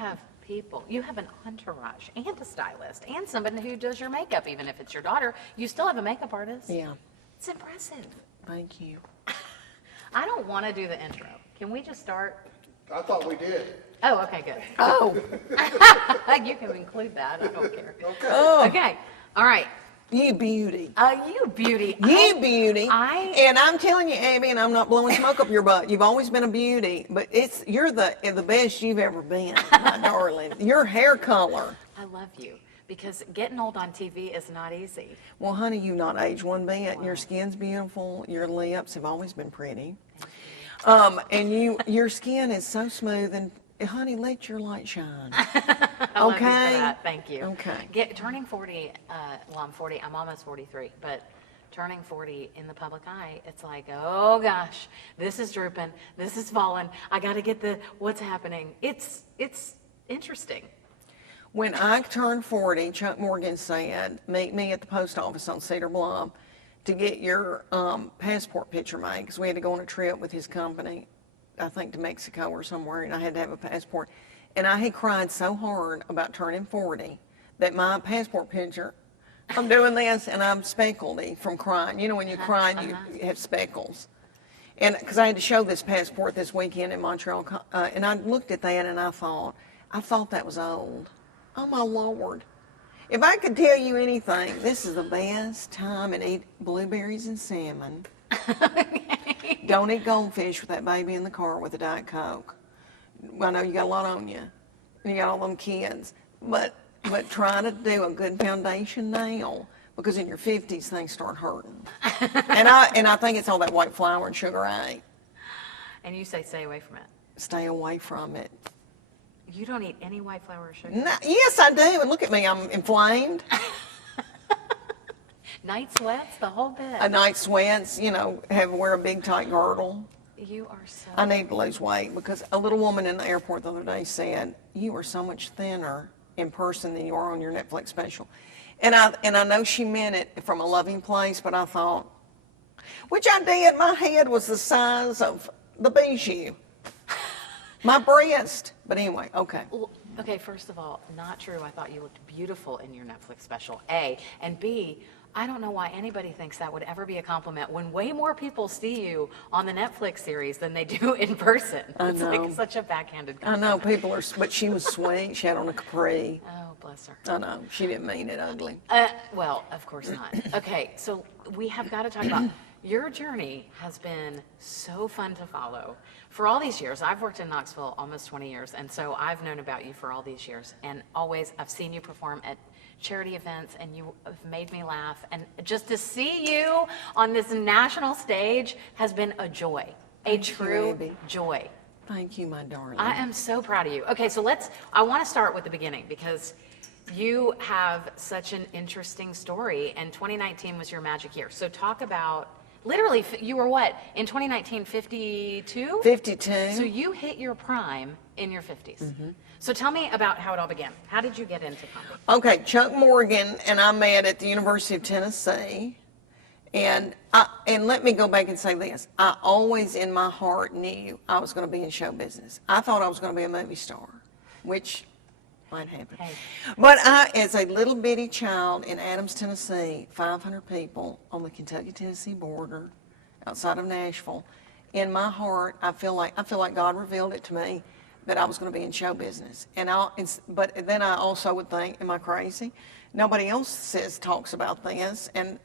have people, you have an entourage and a stylist and somebody who does your makeup, even if it's your daughter. You still have a makeup artist. Yeah. It's impressive. Thank you. I don't want to do the intro. Can we just start? I thought we did. Oh, okay, good. Oh. You can include that. I don't care. Okay. Oh. Okay. All right. You beauty. You beauty. You beauty. I- And I'm telling you, Abby, and I'm not blowing smoke up your butt. You've always been a beauty, but you're the best you've ever been, my darling. Your hair color. I love you because getting old on TV is not easy. Well, honey, you not aged one bit. Wow. Your skin's beautiful. Your lips have always been pretty. And your skin is so smooth, and honey, let your light shine. I love you for that. Thank you. Okay. Turning 40, well, I'm 40, I'm almost 43, but turning 40 in the public eye, it's like, oh gosh, this is drooping, this is falling, I got to get what's happening. It's interesting. When I turned 40, Chuck Morgan said, meet me at the post office on Cedar Bluff to get your passport picture made, because we had to go on a trip with his company, I think to Mexico or somewhere, and I had to have a passport. And I had cried so hard about turning 40 that my passport picture, I'm doing this and I'm speckled from crying. You know, when you cry, you have speckles. And because I had to show this passport this weekend in Montreal, and I looked at that and I thought that was old. Oh my Lord. If I could tell you anything, this is the best time to eat blueberries and salmon. Okay. Don't eat goldfish with that baby in the car with a Diet Coke. Well, I know you got a lot on you. You got all them kids. But try to do a good foundation now, because in your 50s things start hurting. and I think it's all that white flour and sugar I ate. And you say stay away from it. Stay away from it. You don't eat any white flour or sugar? No, yes, I do. And look at me, I'm inflamed. Night sweats, the whole bit. A night sweats, wear a big tight girdle. You are so... I need to lose weight, because a little woman in the airport the other day said, you are so much thinner in person than you are on your Netflix special. And I know she meant it from a loving place, but I thought, which I did, my head was the size of the bijou. My breast. But anyway, okay. Well, okay, first of all, not true. I thought you looked beautiful in your Netflix special, A. And B, I don't know why anybody thinks that would ever be a compliment when way more people see you on the Netflix series than they do in person. It's like such a backhanded compliment. I know, people are, but she was sweet. She had on a capri. Oh, bless her. I know, she didn't mean it ugly. Well, of course not. Okay, so we have got to talk about your journey. Has been so fun to follow. For all these years, I've worked in Knoxville almost 20 years, and so I've known about you for all these years. And always, I've seen you perform at charity events, and you have made me laugh. And just to see you on this national stage has been a joy, a true joy. Thank you, my darling. I am so proud of you. Okay, so I want to start with the beginning, because you have such an interesting story, and 2019 was your magic year. So talk about, literally, you were what, in 2019, 52? 52. So you hit your prime in your 50s. Mm-hmm. So tell me about how it all began. How did you get into comedy? Okay, Chuck Morgan and I met at the University of Tennessee. And let me go back and say this. I always in my heart knew I was going to be in show business. I thought I was going to be a movie star, which might happen. Hey. But as a little bitty child in Adams, Tennessee, 500 people on the Kentucky-Tennessee border outside of Nashville, in my heart, I feel like God revealed it to me that I was going to be in show business. But then I also would think, am I crazy? Nobody else talks about this. And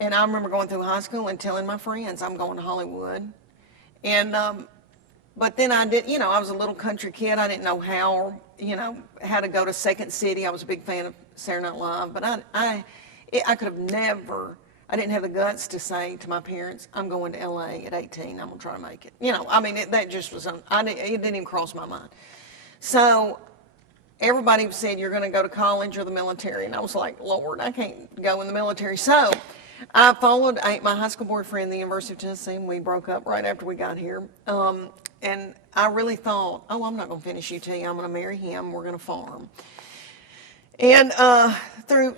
I remember going through high school and telling my friends I'm going to Hollywood. And but then I did, I was a little country kid. I didn't know how to go to Second City. I was a big fan of Saturday Night Live, but I could have never. I didn't have the guts to say to my parents, I'm going to LA at 18, I'm going to try to make it. That just was, it didn't even cross my mind. So everybody said, you're going to go to college or the military. And I was like, Lord, I can't go in the military. So I followed my high school boyfriend at the University of Tennessee, and we broke up right after we got here. And I really thought, I'm not going to finish UT. I'm going to marry him. We're going to farm. And through,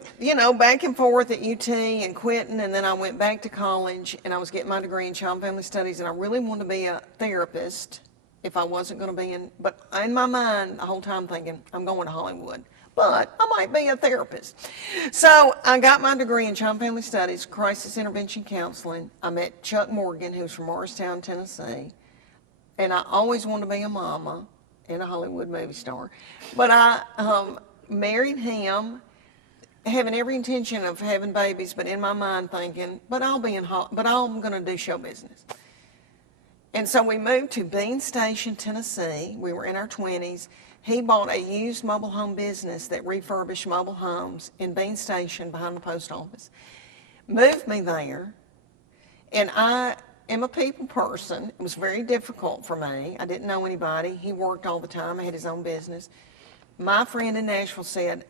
back and forth at UT and quitting, and then I went back to college, and I was getting my degree in child and family studies, and I really wanted to be a therapist. if I wasn't going to be in, but in my mind the whole time thinking, I'm going to Hollywood, but I might be a therapist. So I got my degree in Child and Family Studies, Crisis Intervention Counseling. I met Chuck Morgan, who's from Morristown, Tennessee, and I always wanted to be a mama and a Hollywood movie star. But I married him, having every intention of having babies, but in my mind thinking, but I'm going to do show business. And so we moved to Bean Station, Tennessee. We were in our 20s. He bought a used mobile home business that refurbished mobile homes in Bean Station behind the post office. Moved me there, and I am a people person. It was very difficult for me. I didn't know anybody. He worked all the time. I had his own business. My friend in Nashville said,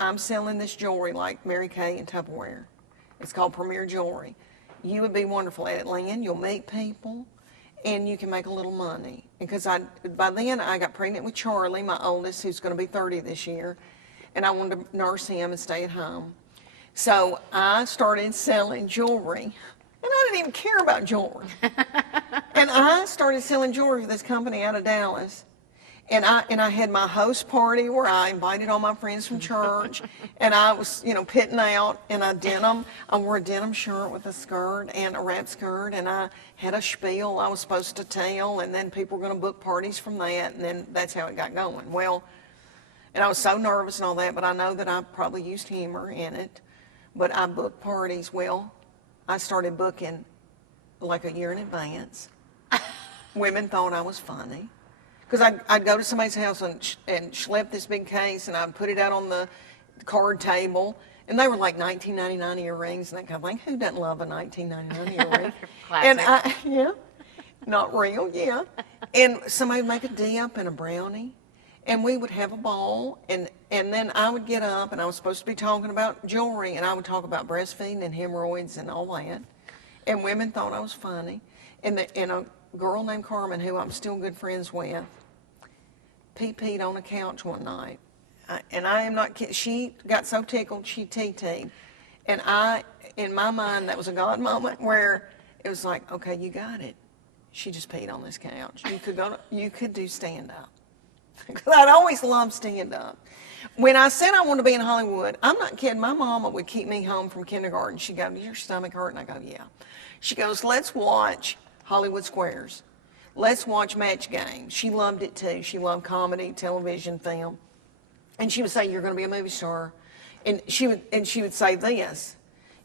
I'm selling this jewelry like Mary Kay and Tupperware. It's called Premier Jewelry. You would be wonderful at it, Leanne. You'll meet people, and you can make a little money. Because by then I got pregnant with Charlie, my oldest, who's going to be 30 this year, and I wanted to nurse him and stay at home. So I started selling jewelry, and I didn't even care about jewelry. And I started selling jewelry for this company out of Dallas. And I had my host party where I invited all my friends from church, and I was, pitting out in a denim. I wore a denim shirt with a skirt and a wrap skirt, and I had a spiel I was supposed to tell, and then people were going to book parties from that, and then that's how it got going. Well, and I was so nervous and all that, but I know that I probably used humor in it. But I booked parties. Well, I started booking like a year in advance. Women thought I was funny. Because I'd go to somebody's house and schlep this big case, and I'd put it out on the card table, and they were like $19.99 earrings and that kind of thing. Who doesn't love a $19.99 earring? Classic. And not real, yeah. And somebody would make a dip and a brownie, and we would have a ball, and then I would get up, and I was supposed to be talking about jewelry, and I would talk about breastfeeding and hemorrhoids and all that. And women thought I was funny. And a girl named Carmen, who I'm still good friends with, pee-peed on a couch one night. And I am not kidding. She got so tickled, she TT'd. And in my mind, that was a God moment where it was like, okay, you got it. She just peed on this couch. You could do stand-up. Because I'd always loved stand-up. When I said I wanted to be in Hollywood, I'm not kidding. My mama would keep me home from kindergarten. She'd go, does your stomach hurt? And I go, yeah. She goes, let's watch Hollywood Squares. Let's watch Match Game. She loved it too. She loved comedy, television, film. And she would say, you're going to be a movie star. And she would say this,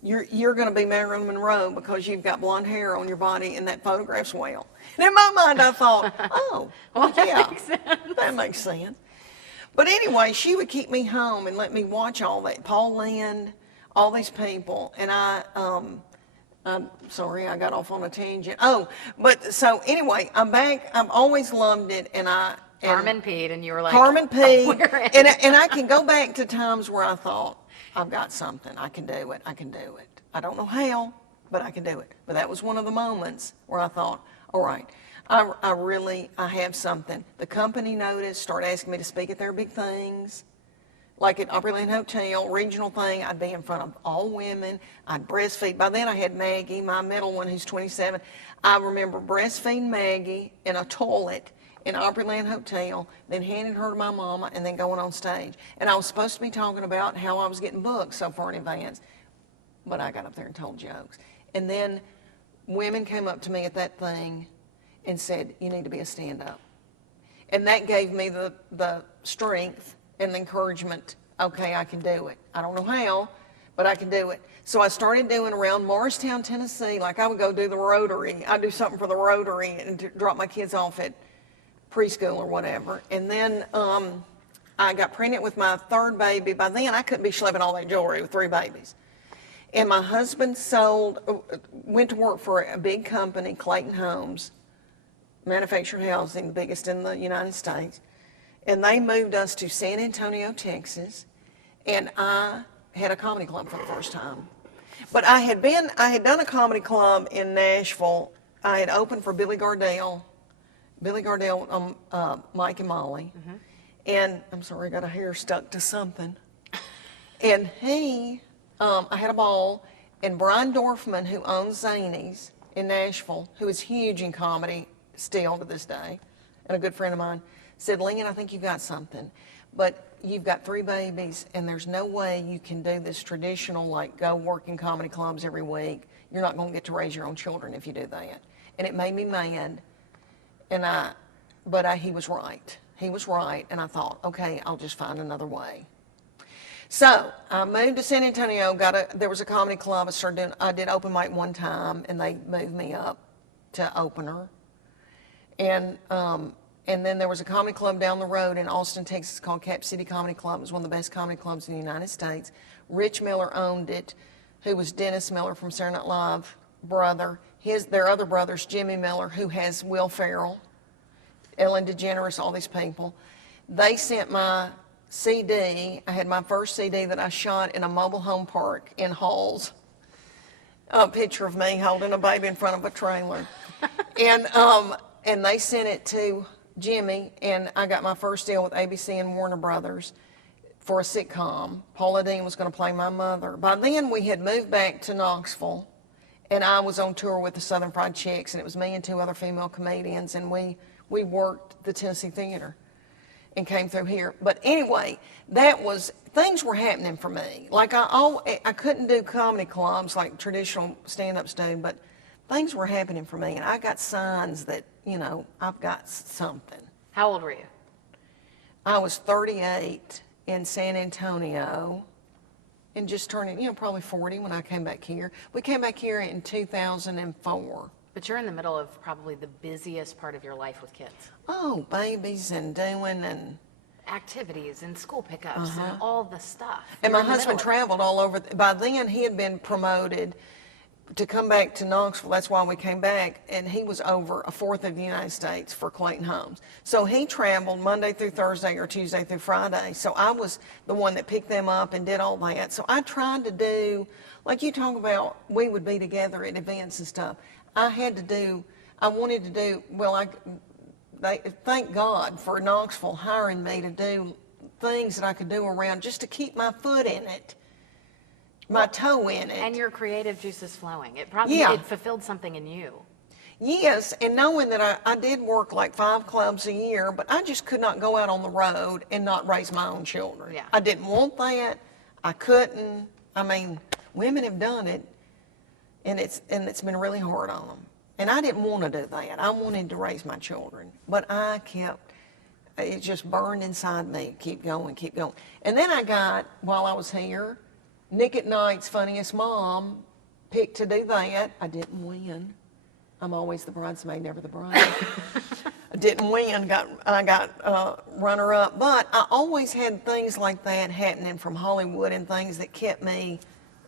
you're going to be Marilyn Monroe because you've got blonde hair on your body and that photograph's well. And in my mind I thought, oh, well, yeah, that makes sense. But anyway, she would keep me home and let me watch all that. Paul Lynde, all these people. And I'm sorry, I got off on a tangent. Oh, but so anyway, I'm back. I've always loved it, and Carmen peed, and you were like, Carmen peed, oh, and I can go back to times where I thought, I've got something, I can do it, I can do it. I don't know how, but I can do it. But that was one of the moments where I thought, all right, I have something. The company noticed, started asking me to speak at their big things. Like at Opryland Hotel, regional thing, I'd be in front of all women. I'd breastfeed. By then I had Maggie, my middle one, who's 27. I remember breastfeeding Maggie in a toilet in Opryland Hotel, then handing her to my mama, and then going on stage. And I was supposed to be talking about how I was getting booked so far in advance, but I got up there and told jokes. And then women came up to me at that thing and said, you need to be a stand-up. And that gave me the strength and the encouragement, okay, I can do it. I don't know how, but I can do it. So I started doing around Morristown, Tennessee, like I would go do the Rotary. I'd do something for the Rotary and drop my kids off at preschool or whatever. And then I got pregnant with my third baby. By then I couldn't be schlepping all that jewelry with 3 babies. And my husband went to work for a big company, Clayton Homes, manufactured housing, the biggest in the United States. And they moved us to San Antonio, Texas, and I had a comedy club for the first time. But I had done a comedy club in Nashville. I had opened for Billy Gardell, Mike and Molly. Mm-hmm. And I'm sorry, I got a hair stuck to something. And I had a ball, and Brian Dorfman, who owns Zanies in Nashville, who is huge in comedy still to this day, and a good friend of mine said, Leanne, I think you got something, but you've got 3 babies, and there's no way you can do this traditional, like go work in comedy clubs every week. You're not going to get to raise your own children if you do that. And it made me mad, but he was right. He was right, and I thought, okay, I'll just find another way. So I moved to San Antonio. There was a comedy club. I did open mic one time, and they moved me up to opener. And then there was a comedy club down the road in Austin, Texas, called Cap City Comedy Club. It was one of the best comedy clubs in the United States. Rich Miller owned it, who was Dennis Miller from Saturday Night Live, brother. Their other brothers, Jimmy Miller, who has Will Ferrell, Ellen DeGeneres, all these people. They sent my CD. I had my first CD that I shot in a mobile home park in Halls. A picture of me holding a baby in front of a trailer. And they sent it to Jimmy, and I got my first deal with ABC and Warner Brothers for a sitcom. Paula Deen was going to play my mother. By then, we had moved back to Knoxville, and I was on tour with the Southern Fried Chicks, and it was me and 2 other female comedians, and we worked the Tennessee Theater and came through here. But anyway, things were happening for me. Like I couldn't do comedy clubs like traditional stand-ups do, but things were happening for me, and I got signs that, I've got something. How old were you? I was 38 in San Antonio and just turning, probably 40 when I came back here. We came back here in 2004. But you're in the middle of probably the busiest part of your life with kids. Oh, babies and doing and activities and school pickups and all the stuff. And my husband traveled all over. By then, he had been promoted to come back to Knoxville. That's why we came back. And he was over a fourth of the United States for Clayton Homes. So he traveled Monday through Thursday or Tuesday through Friday. So I was the one that picked them up and did all that. So I tried to do, like you talk about, we would be together at events and stuff. I wanted to do, thank God for Knoxville hiring me to do things that I could do around just to keep my foot in it, my toe in it. And your creative juices flowing. It probably it fulfilled something in you. Yes, and knowing that I did work like 5 clubs a year, but I just could not go out on the road and not raise my own children. Yeah. I didn't want that. I couldn't. I mean, women have done it. And it's been really hard on them. And I didn't want to do that. I wanted to raise my children. But it just burned inside me. Keep going, keep going. And then while I was here, Nick at Night's Funniest Mom picked to do that. I didn't win. I'm always the bridesmaid, never the bride. I didn't win. I got runner-up. But I always had things like that happening from Hollywood and things that kept me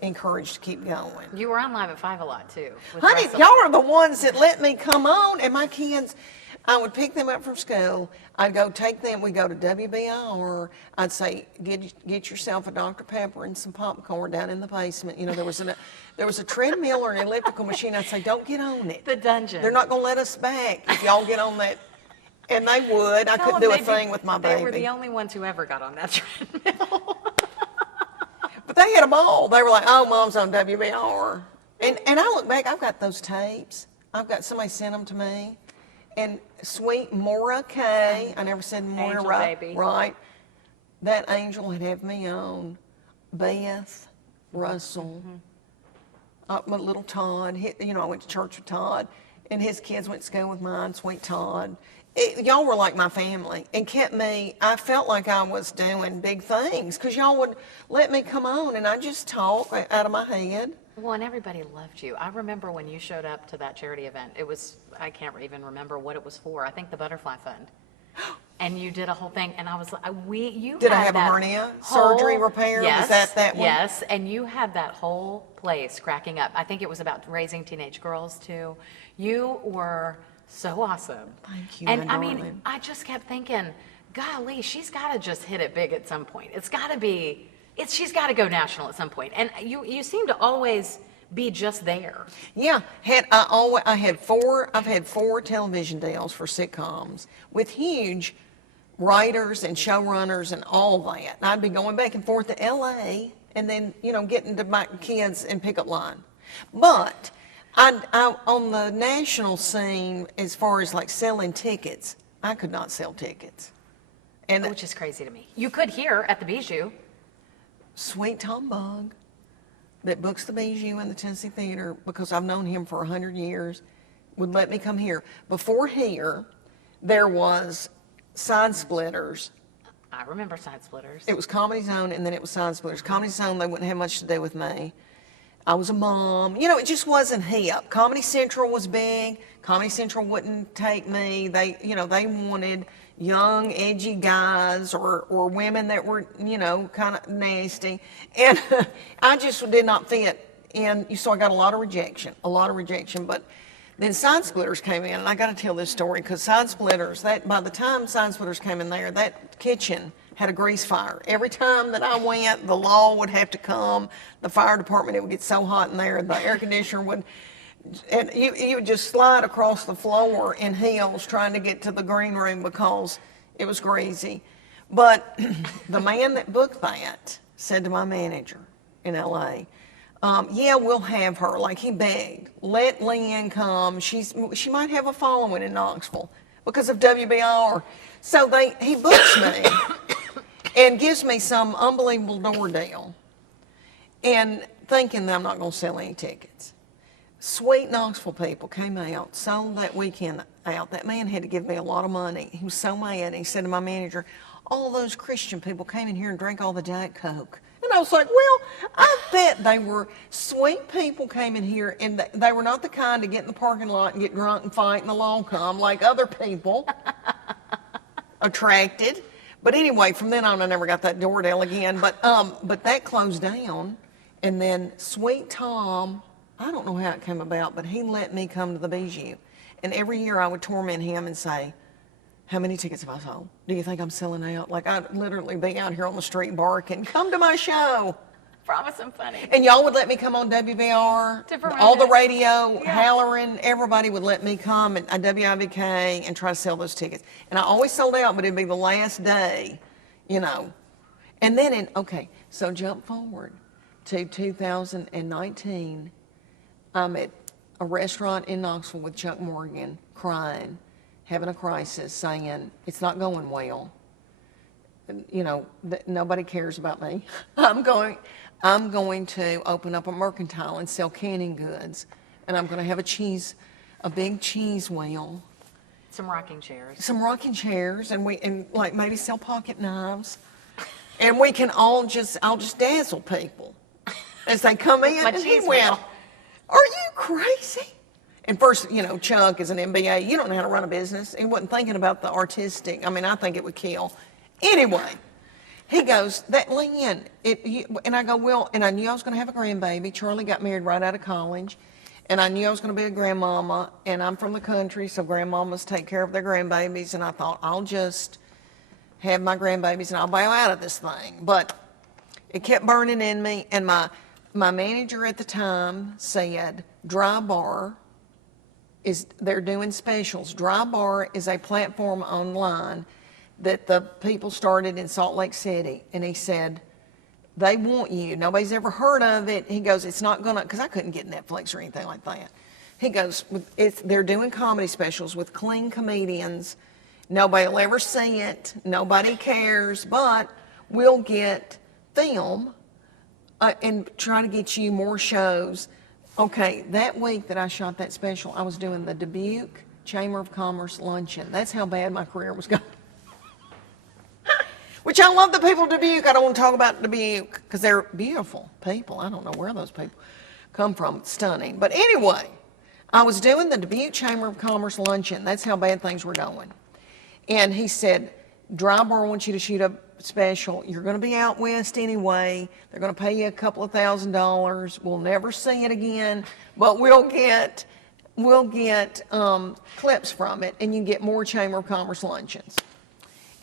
encouraged to keep going. You were on Live at 5 a lot too. Honey, y'all are the ones that let me come on, and my kids, I would pick them up from school. I'd go take them. We'd go to WBIR. I'd say, get yourself a Dr. Pepper and some popcorn down in the basement. There was a treadmill or an elliptical machine. I'd say, don't get on it. The dungeon. They're not going to let us back if y'all get on that. And they would. I couldn't do a thing with my baby. They were the only ones who ever got on that treadmill. But they had a ball. They were like, oh, Mom's on WBIR. And I look back, I've got those tapes. Somebody sent them to me. And sweet Maura Kay, I never said Maura, Angel baby. Right? That angel had had me on. Beth, Russell, my little Todd. I went to church with Todd. And his kids went to school with mine, sweet Todd. Y'all were like my family and kept me, I felt like I was doing big things because y'all would let me come on and I just talk out of my head. Well, and everybody loved you. I remember when you showed up to that charity event, I can't even remember what it was for. I think the Butterfly Fund. And you did a whole thing, and I was like, Did I have a hernia surgery repair? Yes, was that one? Yes, and you had that whole place cracking up. I think it was about raising teenage girls too. You were so awesome. Thank you, and my I mean, darling. I just kept thinking, golly, she's got to just hit it big at some point. It's got to be, she's got to go national at some point. And you seem to always be just there. Yeah, I've had 4 television deals for sitcoms with huge writers and showrunners and all that. And I'd be going back and forth to LA and then, getting to my kids and pickup line. But I on the national scene, as far as like selling tickets, I could not sell tickets. And Which is crazy to me. You could here at the Bijou. sweet Tom Bug, that books the Bijou and the Tennessee Theater, because I've known him for 100 years, would let me come here. Before here, there was Side Splitters. I remember Side Splitters. It was Comedy Zone, and then it was Side Splitters. Comedy Zone, they wouldn't have much to do with me. I was a mom. You know, it just wasn't hip. Comedy Central was big. Comedy Central wouldn't take me. They, you know, they wanted young, edgy guys or women that were, you know, kind of nasty. And I just did not fit. And so I got a lot of rejection. But then Side Splitters came in, and I got to tell this story because Side Splitters, that by the time Side Splitters came in there, that kitchen had a grease fire. Every time that I went, the law would have to come, the fire department, it would get so hot in there, the air conditioner would, and you would just slide across the floor in heels trying to get to the green room because it was greasy. But the man that booked that said to my manager in LA, yeah, we'll have her. Like, he begged, let Leanne come. She might have a following in Knoxville because of WBIR. So he books me and gives me some unbelievable door deal, and thinking that I'm not going to sell any tickets. Sweet Knoxville people came out, sold that weekend out. That man had to give me a lot of money. He was so mad. He said to my manager, all those Christian people came in here and drank all the Diet Coke. And I was like, well, I bet they were sweet people came in here, and they were not the kind to get in the parking lot and get drunk and fight and the law come like other people attracted. But anyway, from then on, I never got that door deal again. But that closed down, and then Sweet Tom, I don't know how it came about, but he let me come to the Bijou. And every year I would torment him and say, how many tickets have I sold? Do you think I'm selling out? Like, I'd literally be out here on the street barking, come to my show. Promise I'm funny. And y'all would let me come on WBR, all the radio, hollering, everybody would let me come at WIVK and try to sell those tickets. And I always sold out, but it'd be the last day, you know. And then, so jump forward to 2019. I'm at a restaurant in Knoxville with Chuck Morgan, crying, having a crisis, saying, it's not going well. You know, nobody cares about me. I'm going to open up a mercantile and sell canning goods, and I'm going to have a big cheese wheel. Some rocking chairs. And like maybe sell pocket knives. And we can I'll just dazzle people as they come in. And he went, are you crazy? And first, you know, Chuck is an MBA. You don't know how to run a business. He wasn't thinking about the artistic. I mean, I think it would kill. Anyway, he goes, that Leanne, and I go, well, and I knew I was going to have a grandbaby. Charlie got married right out of college, and I knew I was going to be a grandmama, and I'm from the country, so grandmamas take care of their grandbabies, and I thought, I'll just have my grandbabies and I'll bail out of this thing. But it kept burning in me, and my manager at the time said, Dry Bar, they're doing specials. Dry Bar is a platform online that the people started in Salt Lake City. And he said, they want you. Nobody's ever heard of it. He goes, it's not gonna, because I couldn't get Netflix or anything like that. He goes, they're doing comedy specials with clean comedians. Nobody will ever see it. Nobody cares, but we'll get film and try to get you more shows. Okay, that week that I shot that special, I was doing the Dubuque Chamber of Commerce luncheon. That's how bad my career was going. Which I love the people of Dubuque. I don't want to talk about Dubuque because they're beautiful people. I don't know where those people come from. It's stunning. But anyway, I was doing the Dubuque Chamber of Commerce luncheon. That's how bad things were going. And he said, Dry Bar wants you to shoot a special. You're going to be out west anyway. They're going to pay you a couple of $1,000s. We'll never see it again, but we'll get clips from it, and you get more Chamber of Commerce luncheons.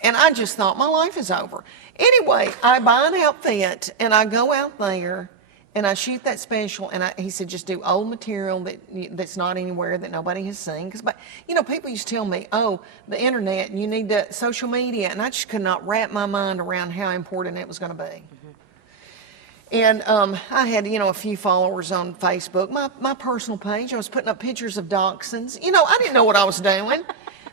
And I just thought, my life is over. Anyway, I buy an outfit, and I go out there, and I shoot that special, and he said, just do old material that's not anywhere, that nobody has seen. Because, you know, people used to tell me, oh, the internet, you need social media, and I just could not wrap my mind around how important it was going to be. Mm-hmm. And I had, you know, a few followers on Facebook. My personal page, I was putting up pictures of dachshunds. You know, I didn't know what I was doing.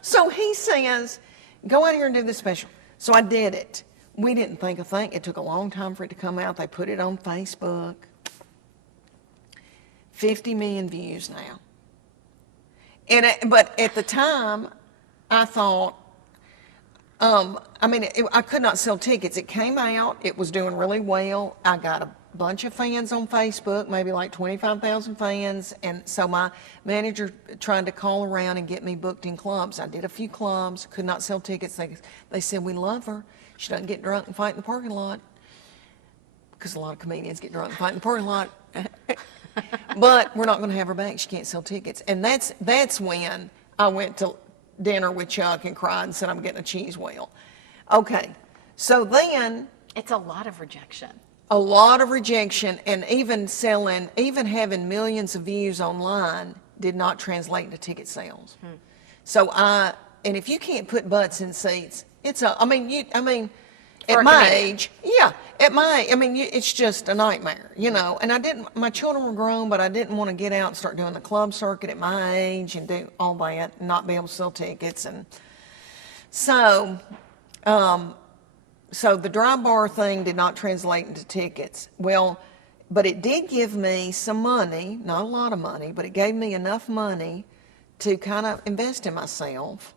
So he says, go out here and do this special. So I did it. We didn't think a thing. It took a long time for it to come out. They put it on Facebook. 50 million views now. But at the time, I thought, I could not sell tickets. It came out, it was doing really well. I got a bunch of fans on Facebook, maybe like 25,000 fans. And so my manager tried to call around and get me booked in clubs. I did a few clubs, could not sell tickets. They said, we love her. She doesn't get drunk and fight in the parking lot. Because a lot of comedians get drunk and fight in the parking lot. But we're not going to have her back. She can't sell tickets. And that's when I went to dinner with Chuck and cried and said, I'm getting a cheese wheel. Okay, so then. It's a lot of rejection. A lot of rejection, and even having millions of views online did not translate into ticket sales. So and if you can't put butts in seats, it's at my age, it's just a nightmare, and my children were grown, but I didn't want to get out and start doing the club circuit at my age and do all that and not be able to sell tickets. And so the dry bar thing did not translate into tickets. Well, but it did give me some money, not a lot of money, but it gave me enough money to kind of invest in myself.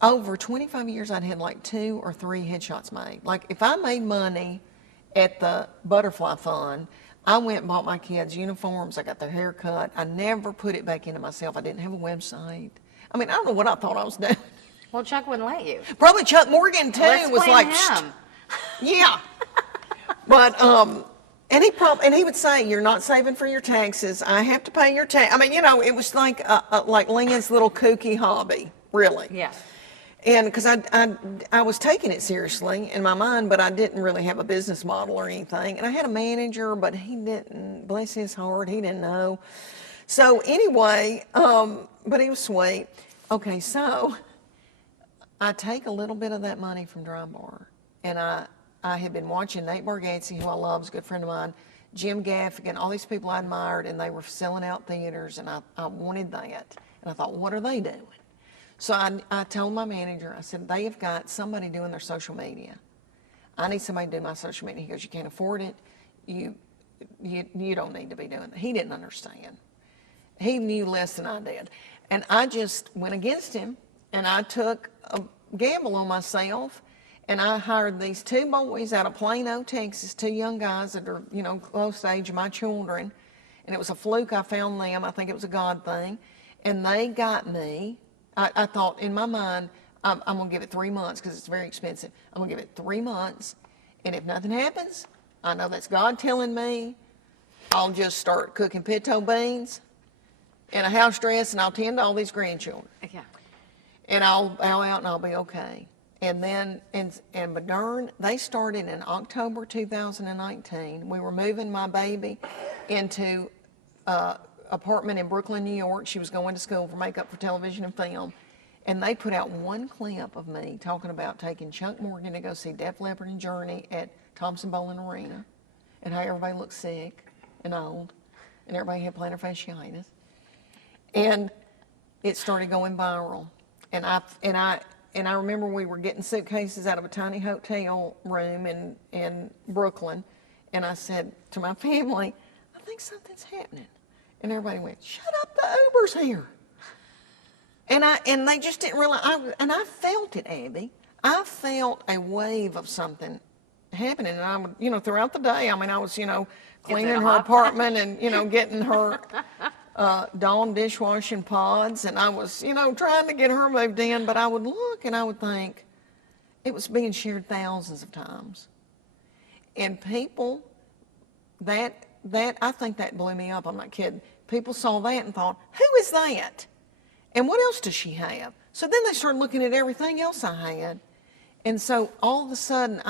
Over 25 years, I'd had like 2 or 3 headshots made. Like if I made money at the Butterfly Fund, I went and bought my kids uniforms. I got their hair cut. I never put it back into myself. I didn't have a website. I don't know what I thought I was doing. Well, Chuck wouldn't let you. Probably Chuck Morgan too. Let's was blame like, him. Yeah. But and he would say, "You're not saving for your taxes. I have to pay your tax." It was like Leanne's little kooky hobby, really. Yeah. And because I was taking it seriously in my mind, but I didn't really have a business model or anything. And I had a manager, but he didn't, bless his heart, he didn't know. So anyway, but he was sweet. Okay, so I take a little bit of that money from Dry Bar. And I had been watching Nate Bargatze, who I love, is a good friend of mine, Jim Gaffigan, all these people I admired, and they were selling out theaters, and I wanted that. And I thought, what are they doing? So I told my manager, I said, they have got somebody doing their social media. I need somebody to do my social media. He goes, you can't afford it. You don't need to be doing that. He didn't understand. He knew less than I did. And I just went against him, and I took a gamble on myself, and I hired these 2 boys out of Plano, Texas, 2 young guys that are, close to the age of my children. And it was a fluke I found them. I think it was a God thing. And they got me. I thought in my mind, I'm going to give it 3 months because it's very expensive. I'm going to give it 3 months. And if nothing happens, I know that's God telling me, I'll just start cooking pinto beans in a house dress and I'll tend to all these grandchildren. Yeah. And I'll bow out and I'll be okay. And then, but darn, they started in October 2019. We were moving my baby into apartment in Brooklyn, New York. She was going to school for makeup for television and film. And they put out 1 clip of me talking about taking Chuck Morgan to go see Def Leppard and Journey at Thompson Bowling Arena, and how everybody looked sick and old, and everybody had plantar fasciitis. And it started going viral. And I remember we were getting suitcases out of a tiny hotel room in Brooklyn, and I said to my family, I think something's happening. And everybody went, shut up, the Uber's here. And they just didn't realize, I felt it, Abby. I felt a wave of something happening. And I would, throughout the day, I was, cleaning her apartment and, getting her Dawn dishwashing pods. And I was, trying to get her moved in. But I would look and I would think, it was being shared thousands of times. And people, I think that blew me up. I'm not kidding. People saw that and thought, who is that? And what else does she have? So then they started looking at everything else I had. And so all of a sudden,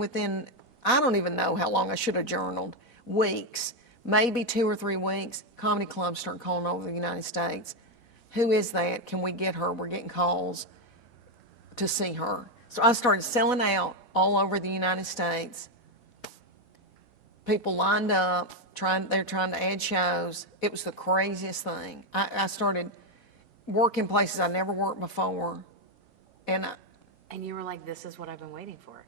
within, I don't even know how long I should have journaled, weeks, maybe 2 or 3 weeks, comedy clubs start calling over the United States. Who is that? Can we get her? We're getting calls to see her. So I started selling out all over the United States. People lined up, they're trying to add shows. It was the craziest thing. I started working places I never worked before. And And you were like, this is what I've been waiting for.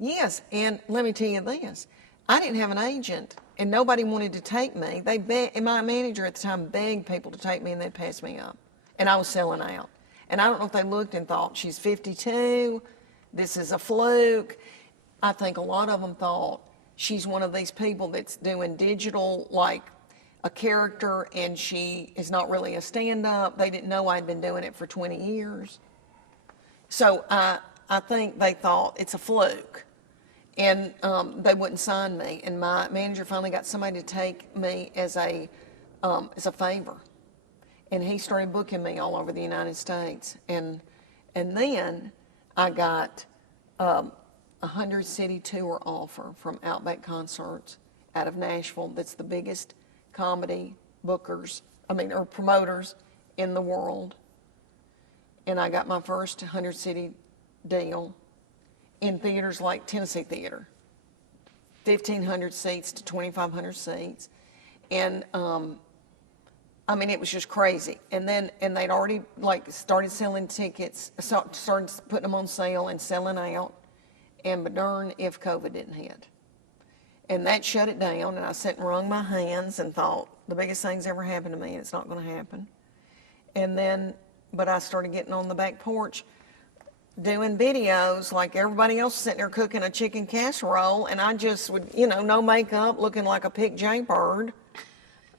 yes, and let me tell you this. I didn't have an agent, and nobody wanted to take me. And my manager at the time begged people to take me, and they'd pass me up. And I was selling out. And I don't know if they looked and thought, she's 52, this is a fluke. I think a lot of them thought she's one of these people that's doing digital, like a character, and she is not really a stand-up. They didn't know I'd been doing it for 20 years. So I think they thought it's a fluke, and they wouldn't sign me. And my manager finally got somebody to take me as a favor, and he started booking me all over the United States. And then I got a 100-city tour offer from Outback Concerts out of Nashville. That's the biggest comedy bookers, or promoters in the world. And I got my first 100-city deal in theaters like Tennessee Theater, 1,500 seats to 2,500 seats. And it was just crazy. And they'd already started selling tickets, started putting them on sale and selling out. But darn if COVID didn't hit. And that shut it down, and I sat and wrung my hands and thought, the biggest thing's ever happened to me, and it's not going to happen. But I started getting on the back porch doing videos like everybody else sitting there cooking a chicken casserole, and I just would, no makeup, looking like a picked jaybird.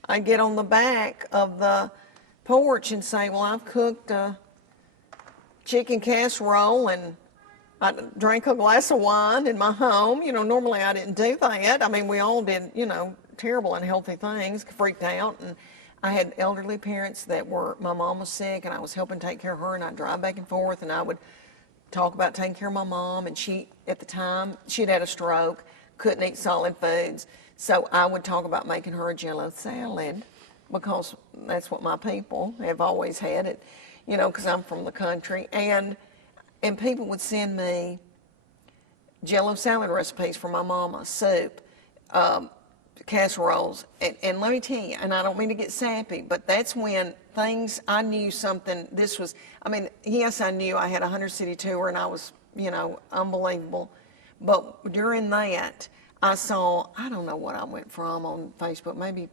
I'd get on the back of the porch and say, well, I've cooked a chicken casserole, and I drank a glass of wine in my home. Normally I didn't do that. We all did, terrible unhealthy things, freaked out. And I had elderly parents my mom was sick, and I was helping take care of her, and I'd drive back and forth, and I would talk about taking care of my mom. And at the time, she'd had a stroke, couldn't eat solid foods. So I would talk about making her a Jell-O salad, because that's what my people have always had it, because I'm from the country. And people would send me Jell-O salad recipes from my mama, soup, casseroles. And let me tell you, and I don't mean to get sappy, but that's when I knew something, yes, I knew I had a 100-city tour, and I was, unbelievable. But during that, I saw, I don't know what I went from on Facebook, maybe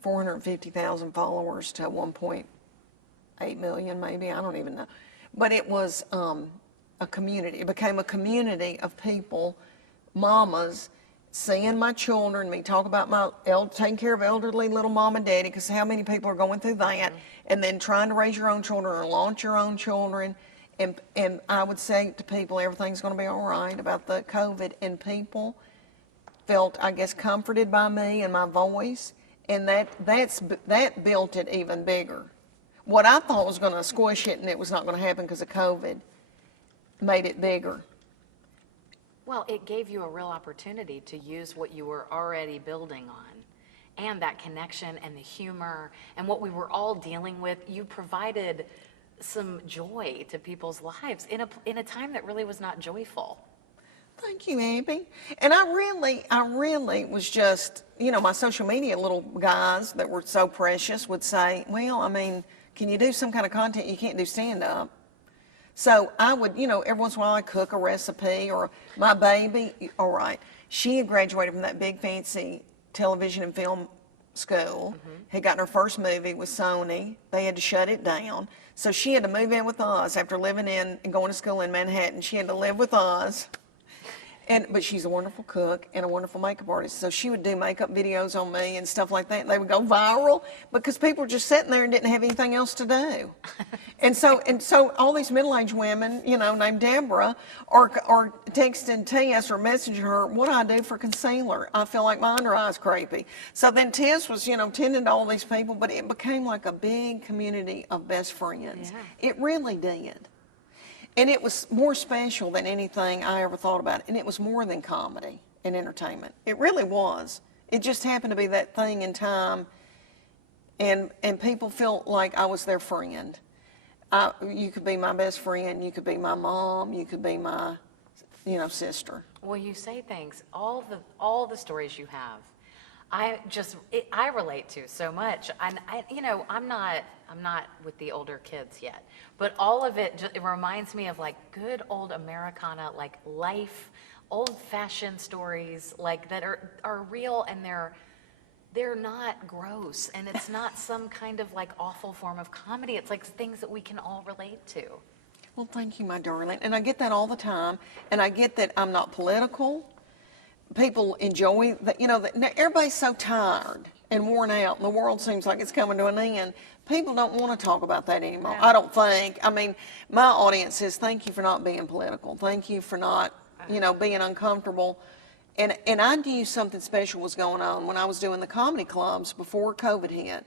450,000 followers to 1.8 million, maybe, I don't even know. But it was a community. It became a community of people, mamas, seeing my children, me talk about taking care of elderly little mom and daddy, because how many people are going through that, and then trying to raise your own children or launch your own children. And I would say to people, everything's going to be all right about the COVID, and people felt, I guess, comforted by me and my voice, and that built it even bigger. What I thought was going to squish it and it was not going to happen because of COVID made it bigger. Well, it gave you a real opportunity to use what you were already building on, and that connection and the humor and what we were all dealing with. You provided some joy to people's lives in a time that really was not joyful. Thank you, Abby. And I really was just, my social media little guys that were so precious would say, well, can you do some kind of content? You can't do stand-up. So I would, every once in a while I'd cook a recipe, or my baby, all right, she had graduated from that big fancy television and film school, had gotten her first movie with Sony. They had to shut it down. So she had to move in with us after living in and going to school in Manhattan. She had to live with us. But she's a wonderful cook and a wonderful makeup artist. So she would do makeup videos on me and stuff like that. And they would go viral because people were just sitting there and didn't have anything else to do. and so all these middle-aged women, named Deborah, are texting Tess or messaging her, what do I do for concealer? I feel like my under eye's creepy. So then Tess was, tending to all these people, but it became like a big community of best friends. Yeah. It really did. And it was more special than anything I ever thought about. And it was more than comedy and entertainment. It really was. It just happened to be that thing in time. And people felt like I was their friend. You could be my best friend. You could be my mom. You could be my, sister. Well, you say things, all the stories you have I relate to so much. And I'm not with the older kids yet, but all of it reminds me of like good old Americana, like life, old fashioned stories like that are real, and they're not gross, and it's not some kind of like awful form of comedy. It's like things that we can all relate to. Well, thank you, my darling. And I get that all the time. And I get that I'm not political. People enjoy that, everybody's so tired and worn out, and the world seems like it's coming to an end. People don't want to talk about that anymore, No. I don't think. I mean, my audience says, thank you for not being political. Thank you for not, being uncomfortable. And I knew something special was going on when I was doing the comedy clubs before COVID hit.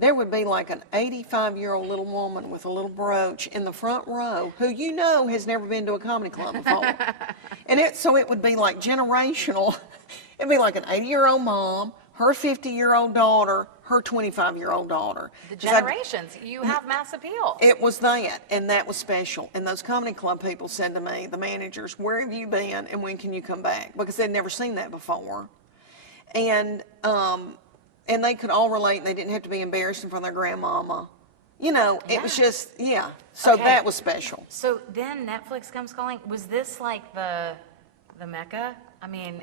There would be like an 85-year-old little woman with a little brooch in the front row who has never been to a comedy club before. And so it would be like generational. It'd be like an 80-year-old mom, her 50-year-old daughter, her 25-year-old daughter. The generations, you have mass appeal. It was that, and that was special. And those comedy club people said to me, the managers, where have you been and when can you come back? Because they'd never seen that before. And they could all relate, and they didn't have to be embarrassed in front of their grandmama. It was just, So Okay. that was special. So then Netflix comes calling. Was this like the Mecca? I mean,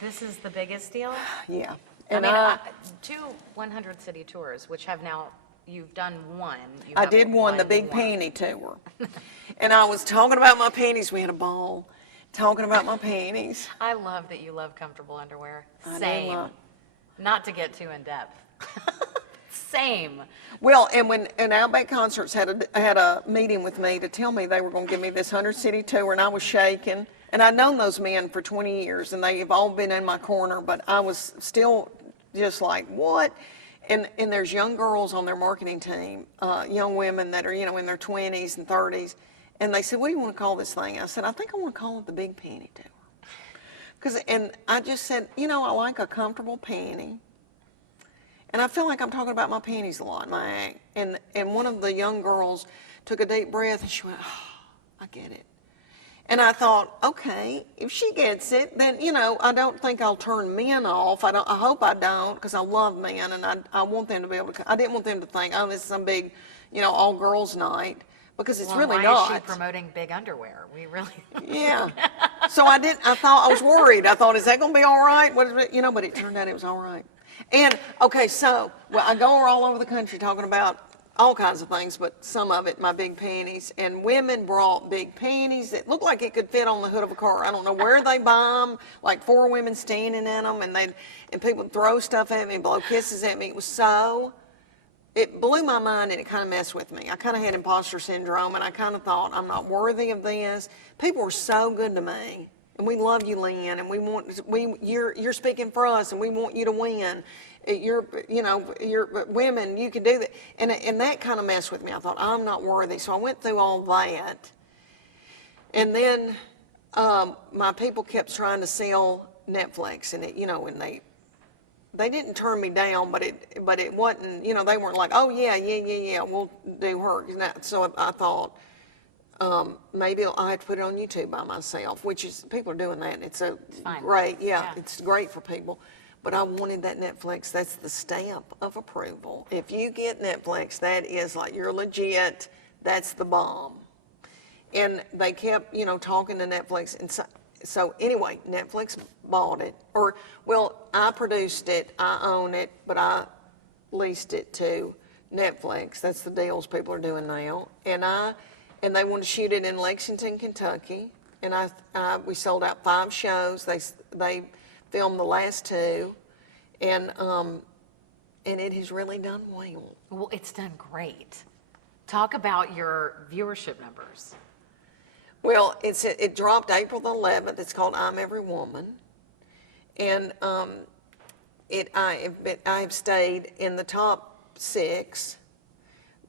this is the biggest deal? Yeah. I And mean, 2 100 city tours, which have now, you've done one. You I have did one, the big more. panty tour. And I was talking about my panties. We had a ball talking about my panties. I love that you love comfortable underwear. I do Same. love- Not to get too in depth. Same. Well, and Outback Concerts had a meeting with me to tell me they were going to give me this 100-city tour, and I was shaking. And I'd known those men for 20 years, and they've all been in my corner, but I was still just like, what? And there's young girls on their marketing team, young women that are, in their 20s and 30s, and they said, what do you want to call this thing? I said, I think I want to call it the Big Panty Tour. And I just said, I like a comfortable panty. And I feel like I'm talking about my panties a lot in my act. And one of the young girls took a deep breath and she went, oh, I get it. And I thought, okay, if she gets it, then, I don't think I'll turn men off. I hope I don't, because I love men, and I want them to be able to, I didn't want them to think, oh, this is some big, all girls night, because it's really why not. is she promoting big underwear? We really. Yeah. So I thought, I was worried. I thought, is that going to be all right? What is it? But it turned out it was all right. And, okay, I go all over the country talking about all kinds of things, but some of it, my big panties. And women brought big panties that looked like it could fit on the hood of a car. I don't know where they buy them, like 4 women standing in them, and people would throw stuff at me, blow kisses at me. It blew my mind, and it kind of messed with me. I kind of had imposter syndrome, and I kind of thought, I'm not worthy of this. People were so good to me. And we love you, Leanne, and you're speaking for us, and we want you to win. You're women, you can do that. And that kind of messed with me. I thought, I'm not worthy. So I went through all that. And then my people kept trying to sell Netflix, and and they didn't turn me down, but it wasn't, they weren't like, oh yeah, we'll do her. So I thought, maybe I have to put it on YouTube by myself, which is, people are doing that, and it's great. Yeah, it's great for people. But I wanted that Netflix. That's the stamp of approval. If you get Netflix, that is like, you're legit. That's the bomb. And they kept, talking to Netflix. And so anyway, Netflix bought it. I produced it. I own it, but I leased it to Netflix. That's the deals people are doing now. And they want to shoot it in Lexington, Kentucky. And we sold out 5 shows. They filmed the last 2, and it has really done well. Well, it's done great. Talk about your viewership numbers. Well, it dropped April the 11th. It's called I'm Every Woman, and I have stayed in the top 6.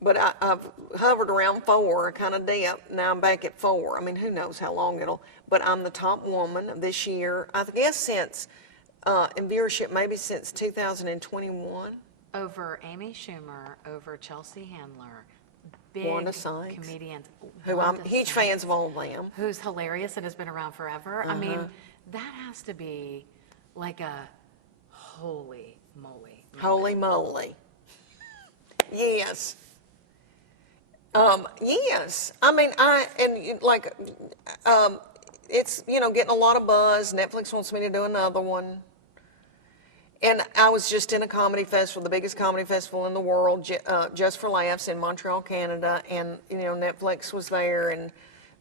But I've hovered around 4, kind of dipped. Now I'm back at 4. I mean, who knows how long but I'm the top woman of this year. I guess since, in viewership, maybe since 2021. Over Amy Schumer, over Chelsea Handler, big Wanda Sykes, comedians. who I'm huge fans of all of them. Who's hilarious and has been around forever. I mean, that has to be like a Holy moly. Holy moly. Yes. Yes. I mean, it's, getting a lot of buzz. Netflix wants me to do another one. And I was just in a comedy festival, the biggest comedy festival in the world, Just for Laughs in Montreal, Canada. And, Netflix was there, and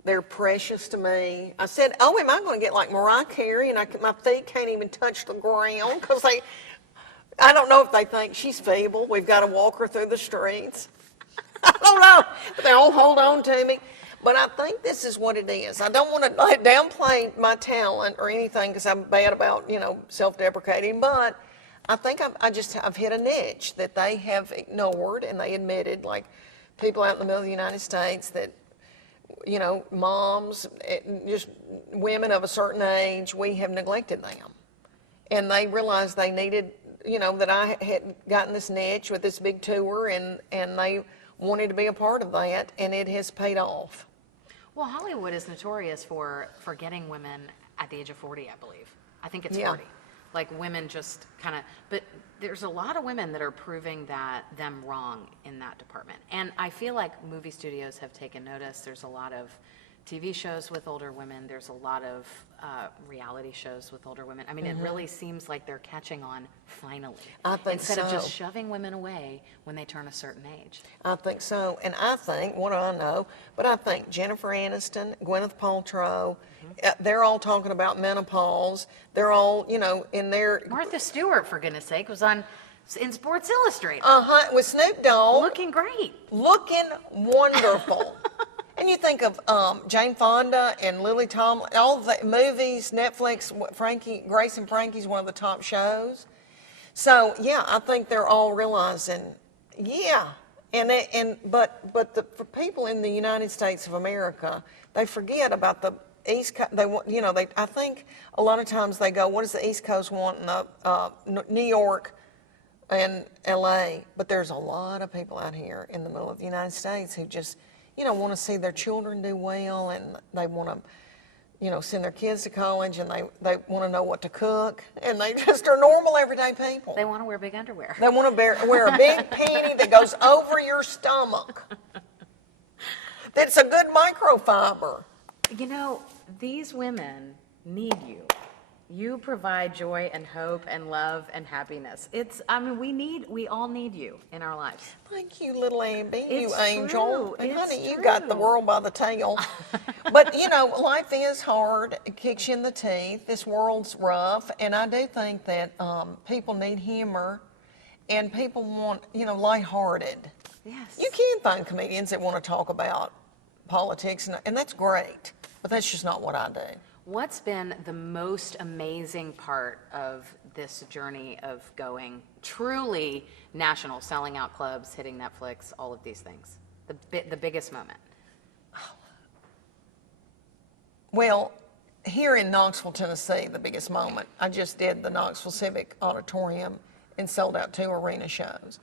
they're precious to me. I said, oh, am I going to get like Mariah Carey? And my feet can't even touch the ground because I don't know if they think she's feeble. We've got to walk her through the streets. I don't know. But they all hold on to me. But I think this is what it is. I don't want to downplay my talent or anything because I'm bad about, self-deprecating. But I think I've hit a niche that they have ignored, and they admitted, like people out in the middle of the United States, that, moms, just women of a certain age, we have neglected them. And they realized they needed, that I had gotten this niche with this big tour, and they wanted to be a part of that, and it has paid off. Well, Hollywood is notorious for getting women at the age of 40, I believe. I think it's Yeah. 40. Like women just kind of, but there's a lot of women that are proving them wrong in that department. And I feel like movie studios have taken notice. There's a lot of TV shows with older women. There's a lot of reality shows with older women. I mean, it really seems like they're catching on finally. I think Instead of just so. shoving women away when they turn a certain age. I think so. And I think, what do I know? But I think Jennifer Aniston, Gwyneth Paltrow, they're all talking about menopause. They're all, in their... Martha Stewart, for goodness sake, was in Sports Illustrated. With Snoop Dogg. Looking great. Looking wonderful. And you think of Jane Fonda and Lily Tomlin, all the movies, Netflix, Grace and Frankie's one of the top shows. So yeah, I think they're all realizing, yeah, but for people in the United States of America, they forget about the East Coast. I think a lot of times they go, what does the East Coast want in New York and LA? But there's a lot of people out here in the middle of the United States who just want to see their children do well, and they want to, send their kids to college, and they want to know what to cook, and they just are normal, everyday people. They want to wear big underwear. They want to wear a big panty that goes over your stomach. That's a good microfiber. These women need you. You provide joy and hope and love and happiness. We all need you in our lives. Thank you, little Amby, you It's angel. true. And honey, It's you got the true. world by the tail. But, life is hard. It kicks you in the teeth. This world's rough. And I do think that people need humor, and people want, lighthearted. Yes. You can find comedians that want to talk about politics, and that's great. But that's just not what I do. What's been the most amazing part of this journey of going truly national, selling out clubs, hitting Netflix, all of these things? The biggest moment? Well, here in Knoxville, Tennessee, the biggest moment, I just did the Knoxville Civic Auditorium and sold out 2 arena shows.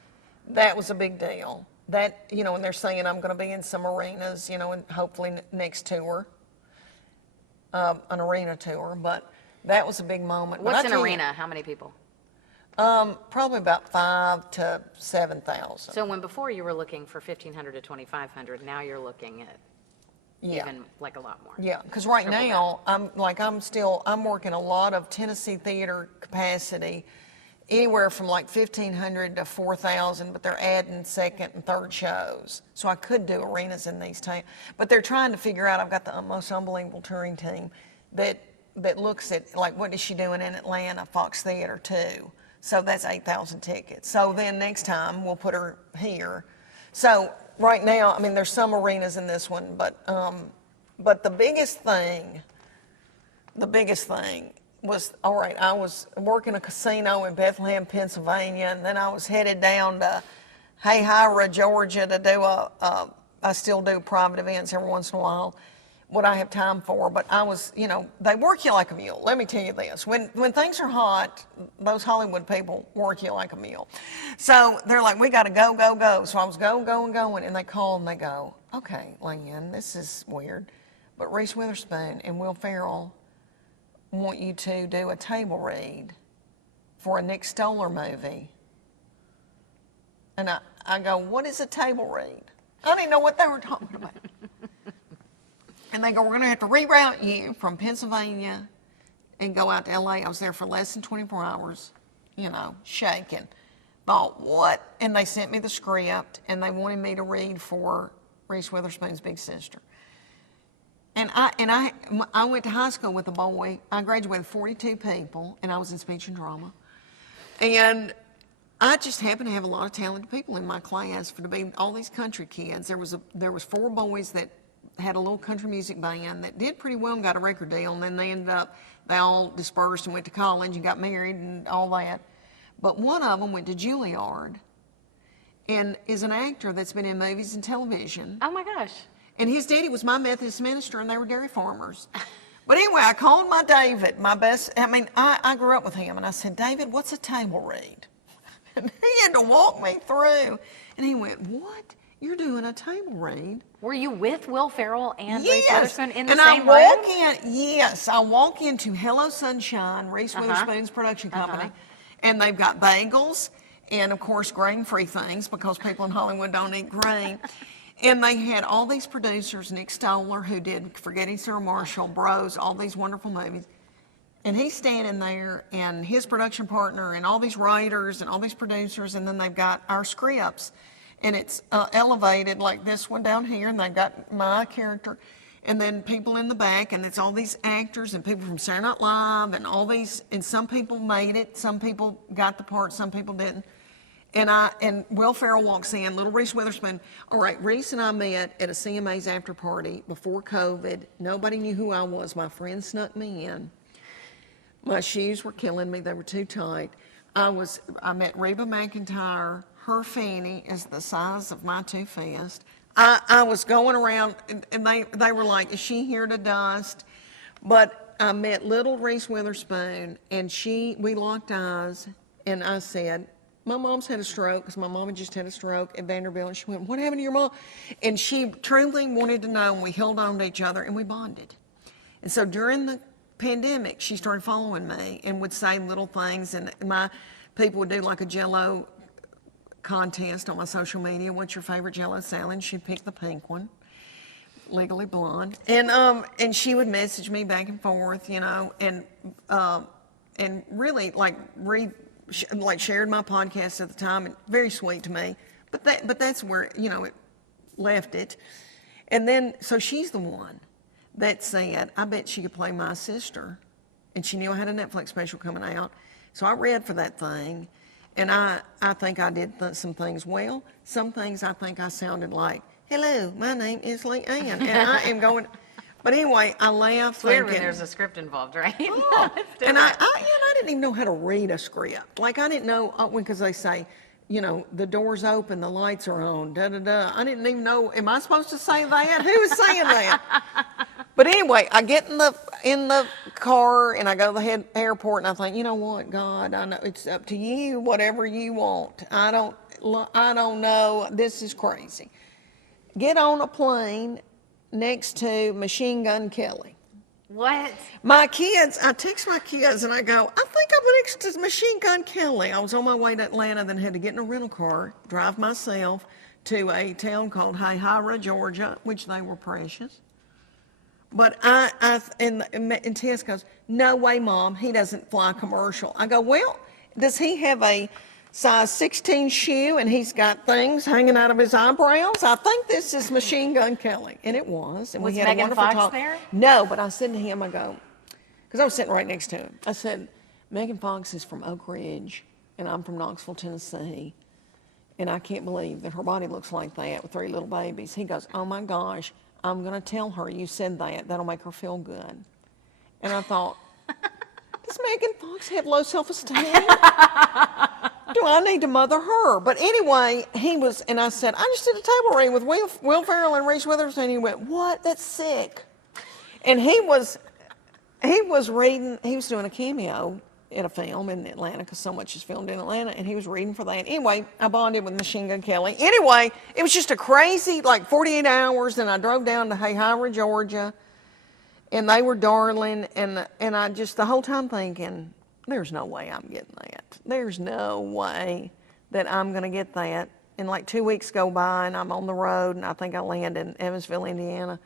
That was a big deal. That, and they're saying I'm going to be in some arenas, and hopefully next tour. An arena tour, but that was a big moment. What's an arena? How many people? Probably about 5,000 to 7,000. So before you were looking for 1,500 to 2,500, now you're looking at even like a lot more. Yeah, because right Triple now I'm working a lot of Tennessee theater capacity, anywhere from like 1,500 to 4,000, but they're adding second and third shows. So I could do arenas in these times. But they're trying to figure out, I've got the most unbelievable touring team that looks at, like, what is she doing in Atlanta, Fox Theater 2? So that's 8,000 tickets. So then next time we'll put her here. So right now, there's some arenas in this one, but the biggest thing was, all right, I was working a casino in Bethlehem, Pennsylvania, and then I was headed down to Hayhira, Georgia to do I still do private events every once in a while, what I have time for, but I was, they work you like a mule. Let me tell you this, when things are hot, those Hollywood people work you like a mule. So they're like, we got to go, go, go. So I was going, and they call and they go, okay, Leanne, this is weird, but Reese Witherspoon and Will Ferrell want you to do a table read for a Nick Stoller movie. And I go, what is a table read? I didn't know what they were talking about. And they go, we're going to have to reroute you from Pennsylvania and go out to L.A. I was there for less than 24 hours, shaking. Thought, what? And they sent me the script, and they wanted me to read for Reese Witherspoon's big sister. And I went to high school with a boy. I graduated with 42 people, and I was in speech and drama. And I just happened to have a lot of talented people in my class to be all these country kids. There was 4 boys that had a little country music band that did pretty well and got a record deal, and then they all dispersed and went to college and got married and all that. But one of them went to Juilliard and is an actor that's been in movies and television. Oh my gosh. And his daddy was my Methodist minister, and they were dairy farmers. But anyway, I called my David, I grew up with him, and I said, David, what's a table read? And he had to walk me through. And he went, what? You're doing a table read? Were you with Will Ferrell and Yes. Reese Witherspoon in the and same room? I walk into Hello Sunshine, Reese Witherspoon's production company, and they've got bagels and, of course, grain-free things because people in Hollywood don't eat grain. And they had all these producers, Nick Stoller, who did Forgetting Sarah Marshall, Bros, all these wonderful movies. And he's standing there, and his production partner, and all these writers, and all these producers, and then they've got our scripts. And it's elevated like this one down here, and they've got my character, and then people in the back, and it's all these actors and people from Saturday Night Live, and all these, and some people made it, some people got the part, some people didn't. And Will Ferrell walks in, little Reese Witherspoon. All right, Reese and I met at a CMA's after party before COVID. Nobody knew who I was. My friend snuck me in. My shoes were killing me. They were too tight. I met Reba McEntire. Her fanny is the size of my 2 fists. I was going around, and they were like, is she here to dust? But I met little Reese Witherspoon, and we locked eyes, and I said, my mom's had a stroke, because my mom had just had a stroke at Vanderbilt, and she went, what happened to your mom? And she truly wanted to know, and we held on to each other, and we bonded. And so during the pandemic, she started following me and would say little things, and my people would do like a Jell-O contest on my social media. What's your favorite Jell-O salad? She'd pick the pink one, Legally Blonde, and she would message me back and forth, and really shared my podcast at the time, and very sweet to me. But that's where it left it. And then so she's the one that said, I bet she could play my sister, and she knew I had a Netflix special coming out, so I read for that thing. And I think I did some things well. Some things I think I sounded like, hello, my name is Leanne, and I am going. But anyway, I laughed. Clearly, when there's a script involved, right? Oh, and I didn't even know how to read a script. Like, I didn't know, because they say, the door's open, the lights are on, da-da-da. I didn't even know, am I supposed to say that? Who is saying that? But anyway, I get in the car, and I go to the airport, and I think, you know what, God, I know it's up to you, whatever you want. I don't know. This is crazy. Get on a plane next to Machine Gun Kelly. What? I text my kids, and I go, I think I'm next to Machine Gun Kelly. I was on my way to Atlanta, then had to get in a rental car, drive myself to a town called Hayhira, Georgia, which they were precious. But and Tess goes, no way, Mom, he doesn't fly commercial. I go, well, does he have a size 16 shoe and he's got things hanging out of his eyebrows? I think this is Machine Gun Kelly. And it was. And was we had Megan a wonderful Fox talk. there? No, but I said to him, I go, because I was sitting right next to him. I said, Megan Fox is from Oak Ridge, and I'm from Knoxville, Tennessee. And I can't believe that her body looks like that with 3 little babies. He goes, oh my gosh, I'm going to tell her you said that. That'll make her feel good. And I thought, does Megan Fox have low self-esteem? Do I need to mother her? But anyway, and I said, I just did a table read with Will Ferrell and Reese Witherspoon. He went, what? That's sick. And he was doing a cameo in a film in Atlanta, because so much is filmed in Atlanta, and he was reading for that. Anyway, I bonded with Machine Gun Kelly. Anyway, it was just a crazy, 48 hours, and I drove down to Hayhira, Georgia, and they were darling, and I just, the whole time thinking, there's no way I'm getting that. There's no way that I'm going to get that. And like 2 weeks go by and I'm on the road and I think I land in Evansville, Indiana.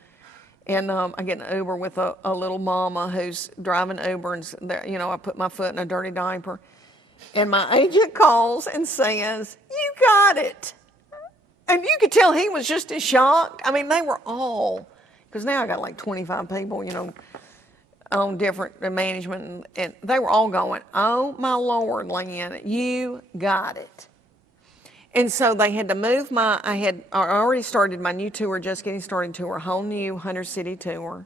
And I get an Uber with a little mama who's driving Uber, and you know, I put my foot in a dirty diaper. And my agent calls and says, "You got it." And you could tell he was just as shocked. I mean, they were all, because now I got like 25 people, you know, on different management, and they were all going, "Oh my Lord, Leanne, you got it." And so they had to move I already started my new tour, Just Getting Started tour, a whole new 100-city tour,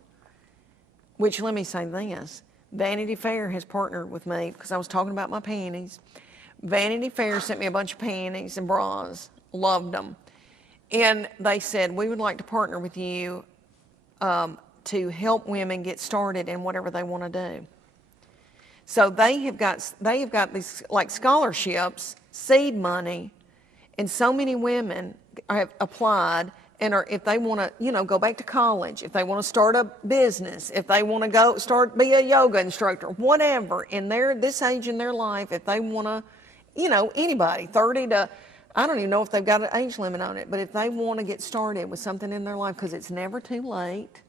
which, let me say this, Vanity Fair has partnered with me because I was talking about my panties. Vanity Fair sent me a bunch of panties and bras, loved them. And they said, "We would like to partner with you to help women get started in whatever they want to do." So they have got these like scholarships, seed money, and so many women have applied and are, if they want to, you know, go back to college, if they want to start a business, if they want to be a yoga instructor, whatever, in this age in their life, if they want to, you know, anybody, 30 to, I don't even know if they've got an age limit on it, but if they want to get started with something in their life, because it's never too late,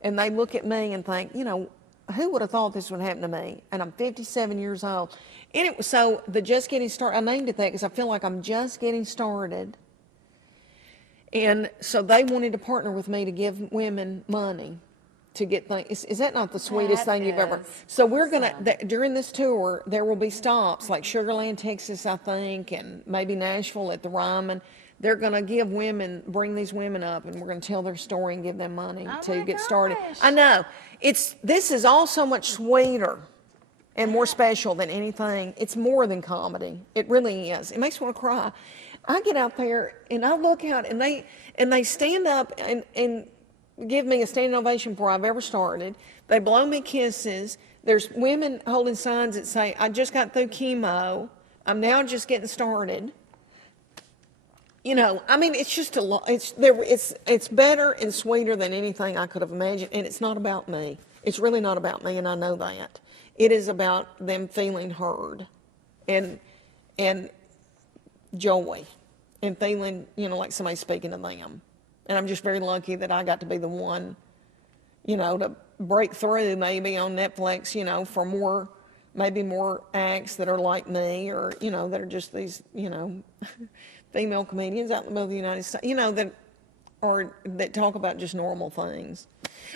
and they look at me and think, you know, who would have thought this would happen to me? And I'm 57 years old. And so the Just Getting Started, I named it that because I feel like I'm just getting started. And so they wanted to partner with me to give women money to get things. Is that not the sweetest thing you've ever? So we're going to, during this tour, there will be stops like Sugar Land, Texas, I think, and maybe Nashville at the Ryman. They're going to bring these women up, and we're going to tell their story and give them money to get started. I know. This is all so much sweeter and more special than anything. It's more than comedy. It really is. It makes me want to cry. I get out there and I look out, and they stand up and give me a standing ovation before I've ever started. They blow me kisses. There's women holding signs that say, "I just got through chemo. I'm now just getting started." You know, I mean, it's just a lot. It's better and sweeter than anything I could have imagined, and it's not about me. It's really not about me, and I know that. It is about them feeling heard, and joy, and feeling, you know, like somebody speaking to them. And I'm just very lucky that I got to be the one, you know, to break through maybe on Netflix, you know, for maybe more acts that are like me, or, you know, that are just these, you know, female comedians out in the middle of the United States, you know, that talk about just normal things.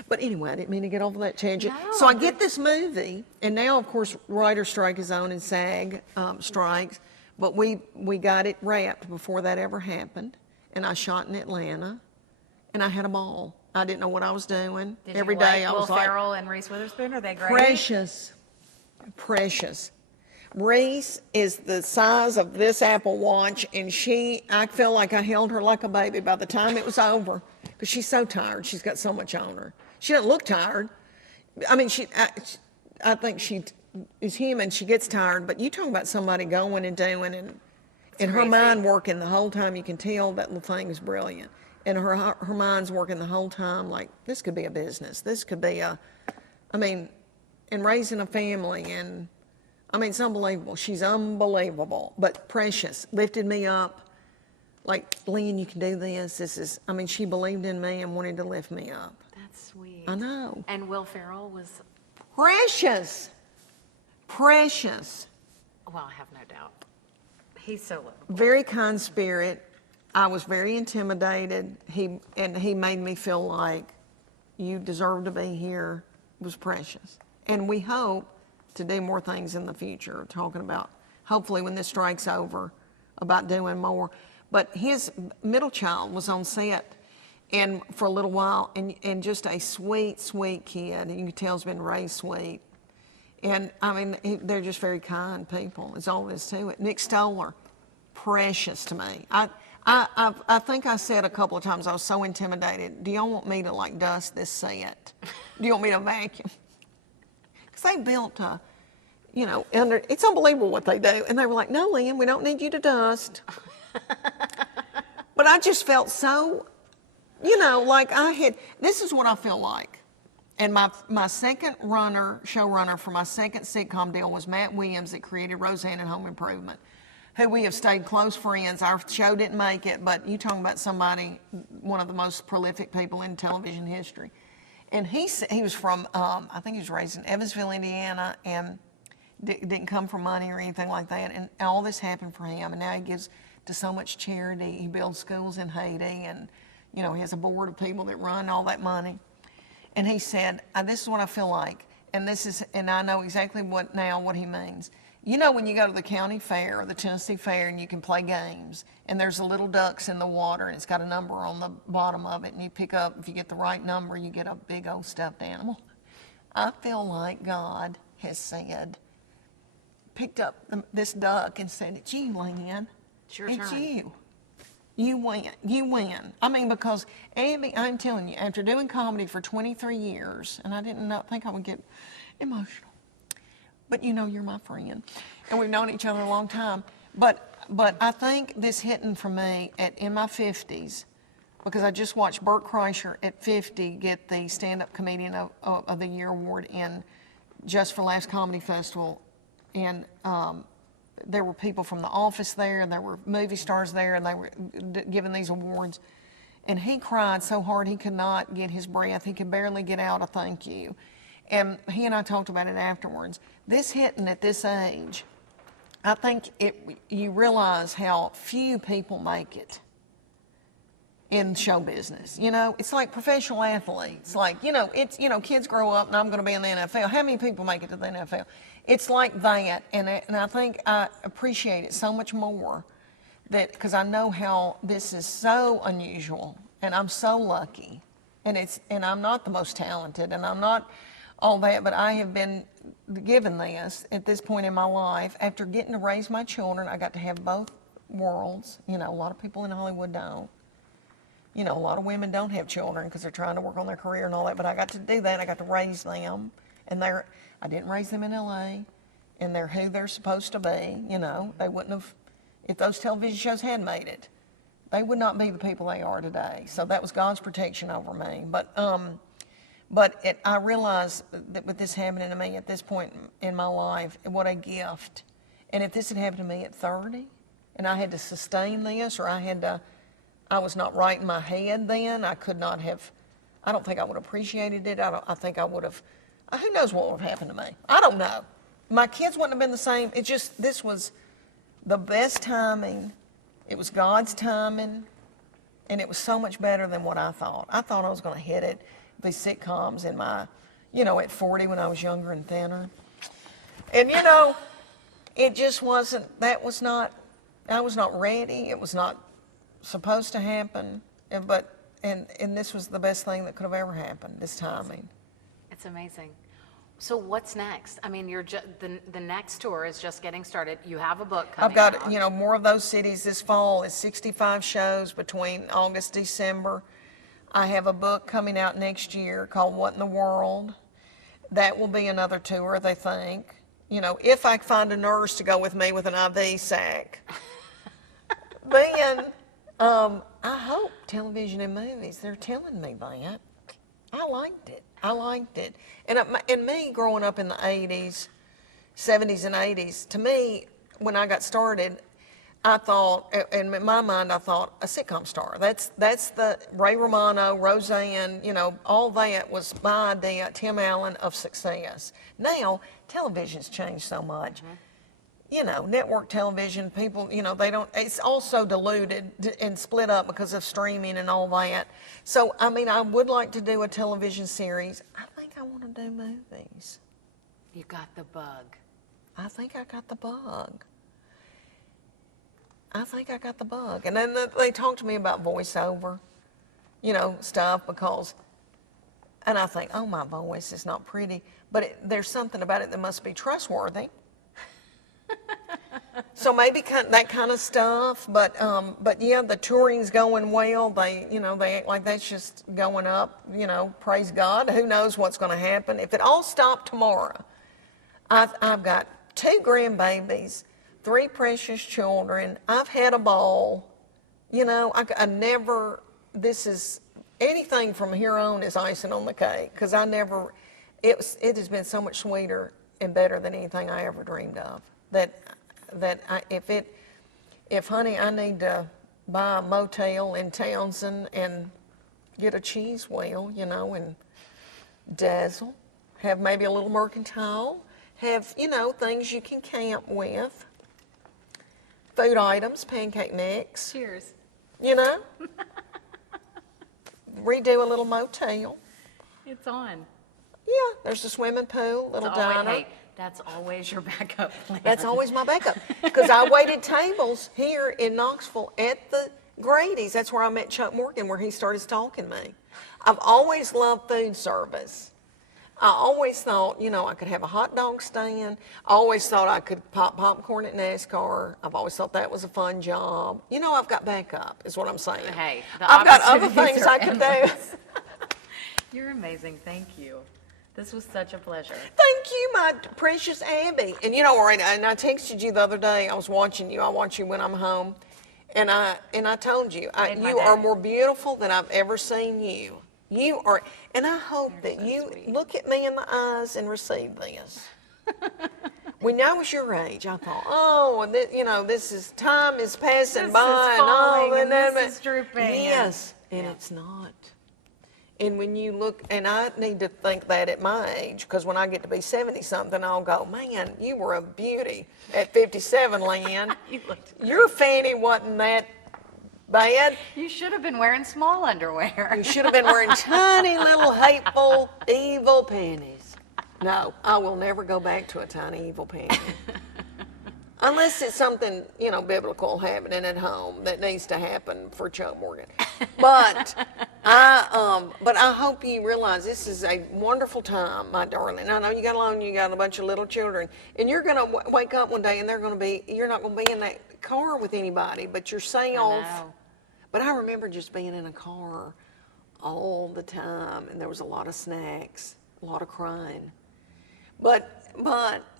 But anyway, I didn't mean to get off of that tangent. No. So I get this movie, and now, of course, writer strike is on and SAG strikes, but we got it wrapped before that ever happened, and I shot in Atlanta, and I had a ball. I didn't know what I was doing. Every day I was like, Will Ferrell and Reese Witherspoon, are they great? Precious. Reese is the size of this Apple Watch, and I feel like I held her like a baby by the time it was over, because she's so tired. She's got so much on her. She doesn't look tired. I mean, I think she is human. She gets tired, but you talk about somebody going and doing, and her mind working the whole time. You can tell that little thing is brilliant, and her mind's working the whole time. Like, this could be a business. This could be and raising a family, and I mean, it's unbelievable. She's unbelievable, but precious. Lifted me up. Like, "Leanne, you can do this. She believed in me and wanted to lift me up." That's sweet. I know. And Will Ferrell was precious. Well, I have no doubt. He's so lovable. Very kind spirit. I was very intimidated. He made me feel like you deserve to be here. It was precious. And we hope to do more things in the future, talking about, hopefully when this strike's over, about doing more. But his middle child was on set and for a little while, and just a sweet, sweet kid. You can tell he's been raised sweet. And I mean, they're just very kind people. There's all this to it. Nick Stoller, precious to me. I think I said a couple of times, I was so intimidated. "Do y'all want me to like dust this set? Do you want me to vacuum?" They built it's unbelievable what they do. And they were like, "No, Leanne, we don't need you to dust." But I just felt so, like this is what I feel like And my second showrunner for my second sitcom deal was Matt Williams that created Roseanne and Home Improvement, who we have stayed close friends. Our show didn't make it, but you talking about somebody, one of the most prolific people in television history. And he was from, I think he was raised in Evansville, Indiana, and didn't come from money or anything like that. And all this happened for him, and now he gives to so much charity. He builds schools in Haiti, and he has a board of people that run all that money. And he said, this is what I feel like, and I know exactly what he means. When you go to the county fair or the Tennessee fair and you can play games, and there's the little ducks in the water, and it's got a number on the bottom of it, and you pick up, if you get the right number, you get a big old stuffed animal. I feel like God has said, picked up this duck and said, it's you, Leanne. It's your It's turn. you. You win. You win. I mean, because Abby, I'm telling you, after doing comedy for 23 years, and I didn't think I would get emotional, but you're my friend, and we've known each other a long time. But I think this hitting for me in my 50s, because I just watched Bert Kreischer at 50 get the Stand-Up Comedian of the Year award in Just for Laughs Comedy Festival, and there were people from The Office there, and there were movie stars there, and they were giving these awards. And he cried so hard he could not get his breath. He could barely get out a thank you. And he and I talked about it afterwards. This hitting at this age, I think you realize how few people make it in show business. It's like professional athletes. Like, kids grow up and I'm going to be in the NFL. How many people make it to the NFL? It's like that, and I think I appreciate it so much more because I know how this is so unusual, and I'm so lucky, and I'm not the most talented, and I'm not all that, but I have been given this at this point in my life. After getting to raise my children, I got to have both worlds. A lot of people in Hollywood don't. A lot of women don't have children because they're trying to work on their career and all that, but I got to do that. I got to raise them, and I didn't raise them in LA, and they're who they're supposed to be. They wouldn't have, if those television shows had made it, they would not be the people they are today. So that was God's protection over me. But I realized that with this happening to me at this point in my life, what a gift. And if this had happened to me at 30, and I had to sustain this, or I was not right in my head then, I don't think I would have appreciated it. I think I would have, who knows what would have happened to me? I don't know. My kids wouldn't have been the same. This was the best timing. It was God's timing, and it was so much better than what I thought. I thought I was going to hit it, these sitcoms in my, at 40 when I was younger and thinner. And, it just wasn't, I was not ready. It was not supposed to happen, and this was the best thing that could have ever happened, this timing. It's amazing. So what's next? I mean, the next tour is just getting started. You have a book coming out. I've got, more of those cities this fall. It's 65 shows between August, December. I have a book coming out next year called What in the World. That will be another tour, they think. If I find a nurse to go with me with an IV sac. Then, I hope television and movies, they're telling me that. I liked it. And me growing up in the 80s, 70s and 80s, to me, when I got started, I thought, in my mind, a sitcom star. That's the Ray Romano, Roseanne, all that was my idea, Tim Allen, of success. Now, television's changed so much. Mm-hmm. Network television, people, it's also diluted and split up because of streaming and all that. So, I would like to do a television series. I think I want to do movies. You got the bug. I think I got the bug. And then they talked to me about voiceover, stuff and I think, oh, my voice is not pretty, but there's something about it that must be trustworthy. So maybe that kind of stuff, but yeah, the touring's going well. They act like that's just going up. Praise God. Who knows what's going to happen? If it all stopped tomorrow, I've got 2 grandbabies, 3 precious children. I've had a ball. anything from here on is icing on the cake, because it has been so much sweeter and better than anything I ever dreamed of. If honey, I need to buy a motel in Townsend and get a cheese wheel, and dazzle, have maybe a little mercantile, have, things you can camp with, food items, pancake mix, Cheers. Redo a little motel. It's on. Yeah, there's a swimming pool, little It's always, diner. hey, that's always your backup plan. That's always my backup, because I waited tables here in Knoxville at the Grady's. That's where I met Chuck Morgan, where he started stalking me. I've always loved food service. I always thought, I could have a hot dog stand. I always thought I could pop popcorn at NASCAR. I've always thought that was a fun job. I've got backup, is what I'm saying. Hey, I've got other opportunities things are I could do. endless. You're amazing. Thank you. This was such a pleasure. Thank you, my precious Abby. And and I texted you the other day. I was watching you. I watch you when I'm home, and I told you, Made my you are day. more beautiful than I've ever seen you. You are, and I hope that so you sweet. look at me in the eyes and receive this. When I was your age, I thought, oh, this is time is passing This by, is and all, falling, and then- this is drooping, and- Yes, and Yeah. it's not. And when you look, and I need to think that at my age, because when I get to be 70-something, I'll go, man, you were a beauty at 57, Leanne. You looked Your fanny wasn't that bad. You should have been wearing small underwear. You should have been wearing tiny little hateful, evil panties. No, I will never go back to a tiny evil panty. Unless it's something, biblical happening at home that needs to happen for Chuck Morgan. But I hope you realize this is a wonderful time, my darling. I know you got alone, you got a bunch of little children, and you're going to wake up one day and you're not going to be in that car with anybody, but you're safe. know. But I remember just being in a car all the time, and there was a lot of snacks, a lot of crying. But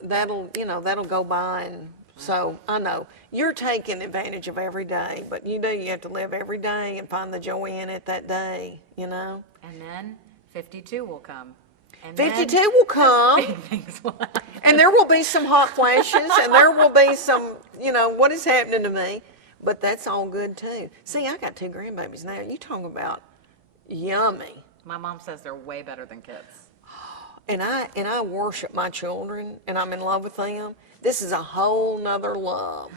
that'll go by, and so I know you're taking advantage of every day, but you have to live every day and find the joy in it that day, And then 52 will come. And 52 then will come, big things will happen. and there will be some hot flashes, and there will be some, what is happening to me, but that's all good too. See, I got 2 grandbabies now. You talking about yummy. My mom says they're way better than kids. And I worship my children, and I'm in love with them. This is a whole nother love.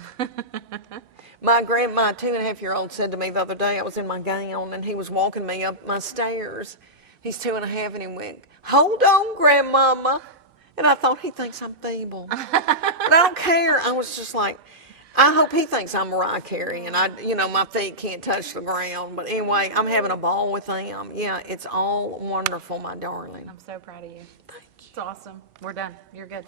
My 2.5-year-old said to me the other day, I was in my gown, and he was walking me up my stairs. He's 2.5, and he went, "Hold on, Grandmama." And I thought, he thinks I'm feeble. But I don't care. I was just like, I hope he thinks I'm Mariah Carey, and my feet can't touch the ground. But anyway, I'm having a ball with them. Yeah, it's all wonderful, my darling. I'm so proud of you. Thank you. It's awesome. We're done. You're good.